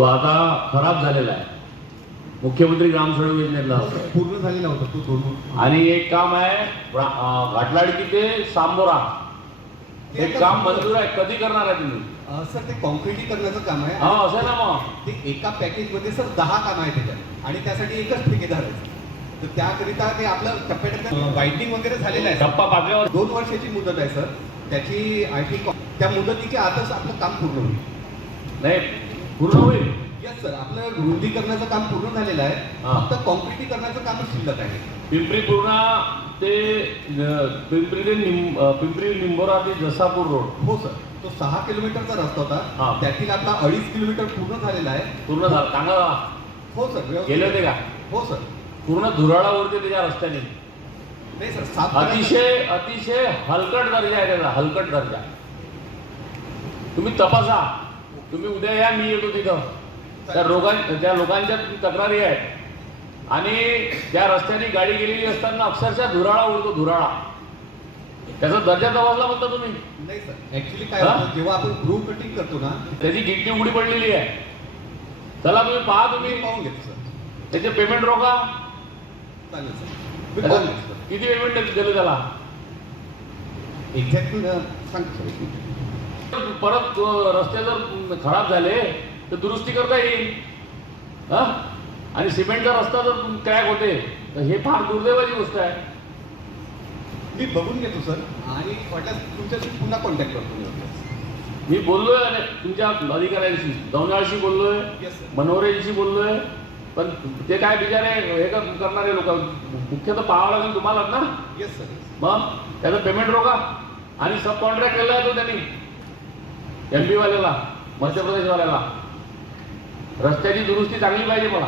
तो आता खराब झालेला आहे. मुख्यमंत्री ग्रामसडक योजनेतला पूर्ण झालेला होता तो 2 आणि एक काम आहे घाटलाडकी ते सांबोरा, हे काम मंजूर आहे. कधी करणार आहे तुम्ही? सर ते कॉन्क्रिटीकरणाचं काम आहे. हा असं ना मग ते एका पॅकेजमध्ये सर 10 काम आहे त्याच्यात आणि त्यासाठी एकच ठेकेदार आहे. तर त्याकरिता ते आपलं टप्प्याटप्प्यात वाईडिंग वगैरे झालेलं आहे. टप्पा पाकल्यावर 2 वर्षाची मुदत आहे सर त्याची. आय थिंक त्या मुदतीच्या आतच आपलं काम पूर्ण होईल. नाही पूर्ण होईल. यस सर, आपलं रुंदीकरणाचं काम पूर्ण झालेलं आहे. फक्त कॉन्क्रिटीकरणाचं काम शिल्लक आहे. पिंपरी पूर्णा ते पिंपरी निंबोरा ते जसापूर रोड. हो सर, तो 6 किलोमीटरचा रस्ता होता. त्यातील आपला 2.5 किलोमीटर पूर्ण झालेला आहे. पूर्ण झालं चांगला. हो सर, गेले होते का? हो सर. पूर्ण धुराळा उरते त्याच्या रस्त्याने. नाही सर, 7 अतिशय हलकट दर्जा आहे त्याचा, हलकट दर्जा. तुम्ही तपासा. तुम्ही उद्या या, मी येतो तिथं. त्या लोकांच्या तक्रारी आहेत आणि त्या रस्त्याने गाडी गेलेली असताना अक्षरशः धुराळा उडतो, धुराळा. त्याचा दर्जा तपासला म्हणता तुम्ही? नाही सर, ऍक्च्युली काय होतं जेव्हा आपण ग्रूव कटिंग करतो ना त्याची गिट्टी उडी पडलेली आहे. चला तुम्ही पहा, तुम्ही पाहून घेतो सर. त्याचे पेमेंट रोखा. चालेल सर, मी पाहून घेतो सर. किती पेमेंट दिलं त्याला? एक्झॅक्टली सांगतो सर. परत रस्ते जर खराब झाले तर दुरुस्ती करता येईल. आणि सिमेंटचा रस्ता जर क्रॅक होते तर हे फार दुर्दैवाची गोष्ट आहे. मी बघून घेतो सर आणि वाटल्यास तुमच्याशी पुन्हा कॉन्टॅक्ट करतो. मी बोललोय तुमच्या अधिकाऱ्यांशी, दौनाळशी बोललोय, येस सर. मनोरेंशी बोललोय, पण ते काय बिचारे हे करणारे लोक. मुख्यतः पाहावं लागेल तुम्हाला ना. Yes sir. मग त्याचं पेमेंट रोखा. आणि सब कॉन्ट्रॅक्ट केला आहे तो त्यांनी MP वाल्याला, मध्य प्रदेशवाल्याला. रस्त्याची दुरुस्ती चांगली पाहिजे मला.